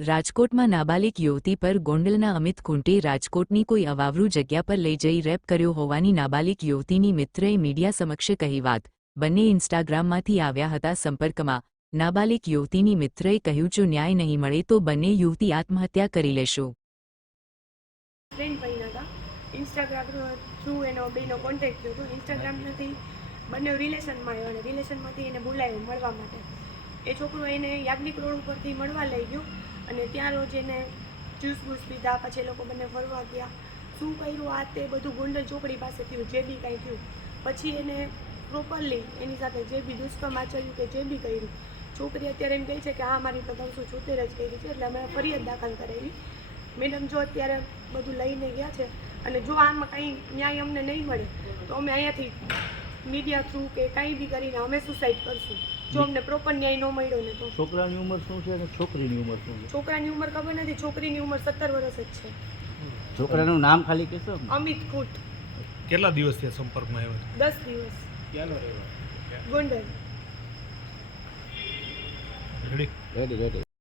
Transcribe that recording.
રાજકોટમાં નાબાલિક યુવતી પર ગોંડલના અમિત કુંટે રાજકોટની કોઈ અવાવરૂ જગ્યા પર લઈ જઈ રેપ કર્યો હોવાની નાબાલિક યુવતીની મિત્રએ મીડિયા સમક્ષ કહી વાત. બંને ઇન્સ્ટાગ્રામમાંથી આવ્યા હતા સંપર્કમાં. નાબાલિક યુવતીની મિત્રએ કહ્યું જો ન્યાય નહીં મળે તો બંને યુવતી આત્મહત્યા કરી લેશું. ફ્રેન્ડ બન્યા હતા. ઇન્સ્ટાગ્રામ એનો બેનો કોન્ટેક્ટ થયો હતો. ઇન્સ્ટાગ્રામમાંથી બંને રિલેશનમાં આવ્યો અને રિલેશનમાંથી એને બોલાવ્યો મળવા માટે. એ છોકરો એને યાજ્ઞિક રોડ ઉપરથી મળવા લઈ ગયો અને ત્યાં રોજ એને જ્યુસ બૂસ પીધા, પછી એ લોકો બંને ફરવા ગયા. શું કર્યું? આ તે બધું ગોંડલ ચોકડી પાસે થયું જે બી કાંઈ થયું. પછી એને પ્રોપરલી એની સાથે જે બી દુષ્કર્મ આચર્યું કે જે બી કર્યું. છોકરી અત્યારે એમ કહે છે કે, હા, મારી તો ત્રણસો છોતેર જ કરી છે, એટલે અમે ફરિયાદ દાખલ કરેલી મેડમ, જો અત્યારે બધું લઈને ગયા છે અને જો આમાં કંઈ ન્યાય અમને નહીં મળે, તો અમે અહીંયાથી મીડિયા થ્રુ કે કંઈ બી કરીને અમે સુસાઇડ કરશું. જો અમને પ્રોપર ન્યાય ન મળ્યો ને તો? છોકરાની ઉંમર શું છે અને છોકરીની ઉંમર શું છે? છોકરાની ઉંમર ખબર નથી છોકરીની ઉંમર સત્તર વર્ષ જ છે. છોકરાનું નામ ખાલી કહેશો અમિત કુટ કેટલા દિવસ થયા સંપર્કમાં આવ્યા દસ દિવસ. ક્યાંનો રહેવા? ગોંડલ. Ready ready ready